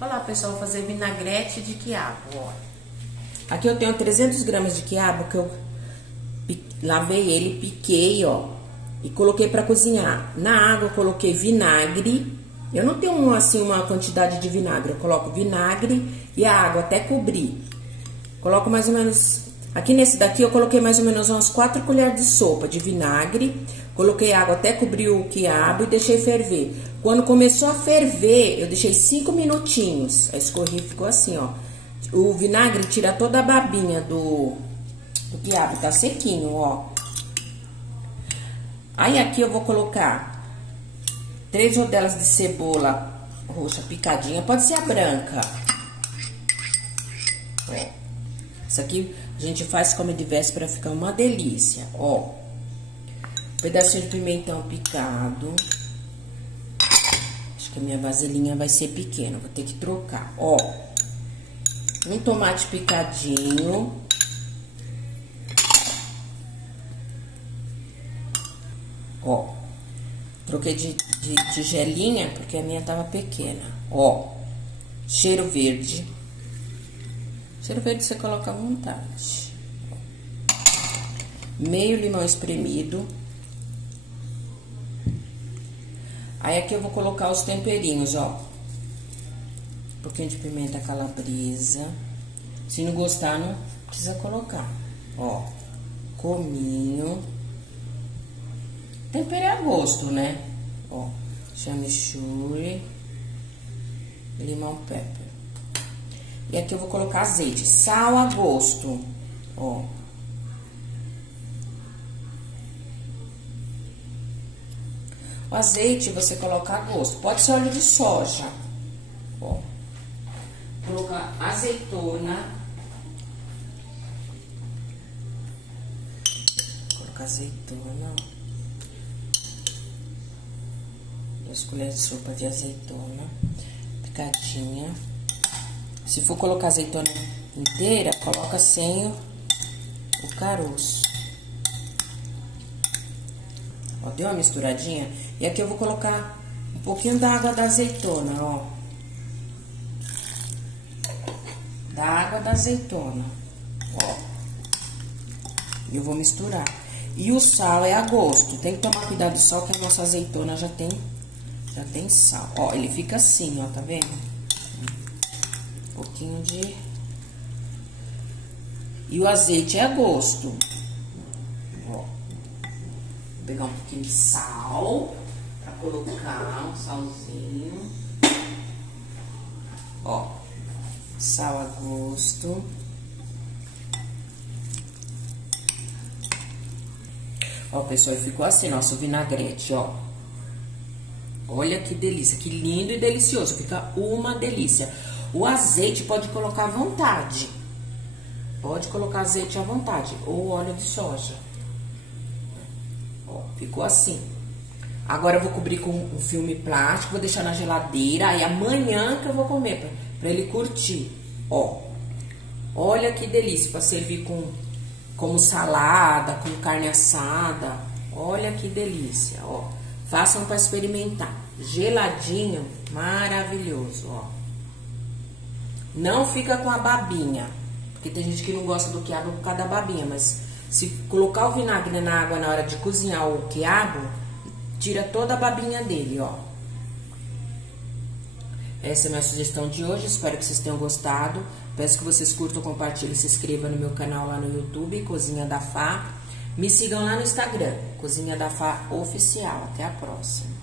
Olá, pessoal, vou fazer vinagrete de quiabo, ó. Aqui eu tenho 300 gramas de quiabo que eu lavei ele, piquei, ó, e coloquei pra cozinhar. Na água eu coloquei vinagre. Eu não tenho, assim, uma quantidade de vinagre. Eu coloco vinagre e a água até cobrir. Coloco mais ou menos... Aqui nesse daqui eu coloquei mais ou menos umas 4 colheres de sopa de vinagre. Coloquei água até cobrir o quiabo e deixei ferver. Quando começou a ferver, eu deixei 5 minutinhos. Aí escorri e ficou assim, ó. O vinagre tira toda a babinha do quiabo, tá sequinho, ó. Aí aqui eu vou colocar 3 rodelas de cebola roxa picadinha, pode ser a branca. Ó. Isso aqui a gente faz como de véspera, fica uma delícia, ó. Pedacinho de pimentão picado. Acho que a minha vasilhinha vai ser pequena, vou ter que trocar, ó. Um tomate picadinho. Ó. Troquei de tigelinha porque a minha tava pequena, ó. Cheiro verde. Cheiro verde você coloca à vontade. Meio limão espremido. Aí aqui eu vou colocar os temperinhos, ó. Um pouquinho de pimenta calabresa. Se não gostar, não precisa colocar. Ó, cominho. Tempero é a gosto, né? Ó, chimichurri. Limão pepper. E aqui eu vou colocar azeite. Sal a gosto. Ó. O azeite você coloca a gosto. Pode ser óleo de soja. Ó. Colocar azeitona. Colocar azeitona. 2 colheres de sopa de azeitona. Picadinha. Se for colocar azeitona inteira, coloca sem o caroço. Ó, deu uma misturadinha. E aqui eu vou colocar um pouquinho da água da azeitona, ó. Da água da azeitona, ó. E eu vou misturar. E o sal é a gosto. Tem que tomar cuidado do sal, que a nossa azeitona já tem sal. Ó, ele fica assim, ó, tá vendo? Um pouquinho de... E o azeite é a gosto. Ó. Vou pegar um pouquinho de sal pra colocar, um salzinho. Ó. Sal a gosto. Ó, pessoal, ficou assim, nosso vinagrete, ó. Olha que delícia, que lindo e delicioso. Fica uma delícia. O azeite pode colocar à vontade. Pode colocar azeite à vontade. Ou óleo de soja. Ó, ficou assim. Agora eu vou cobrir com um filme plástico, vou deixar na geladeira. Aí amanhã que eu vou comer, pra ele curtir. Ó, olha que delícia, pra servir como salada, com carne assada. Olha que delícia, ó. Façam pra experimentar. Geladinho, maravilhoso, ó. Não fica com a babinha, porque tem gente que não gosta do quiabo por causa da babinha, mas se colocar o vinagre na água na hora de cozinhar o quiabo, tira toda a babinha dele, ó. Essa é a minha sugestão de hoje, espero que vocês tenham gostado. Peço que vocês curtam, compartilhem, se inscrevam no meu canal lá no YouTube, Cozinha da Fá. Me sigam lá no Instagram, Cozinha da Fá Oficial. Até a próxima.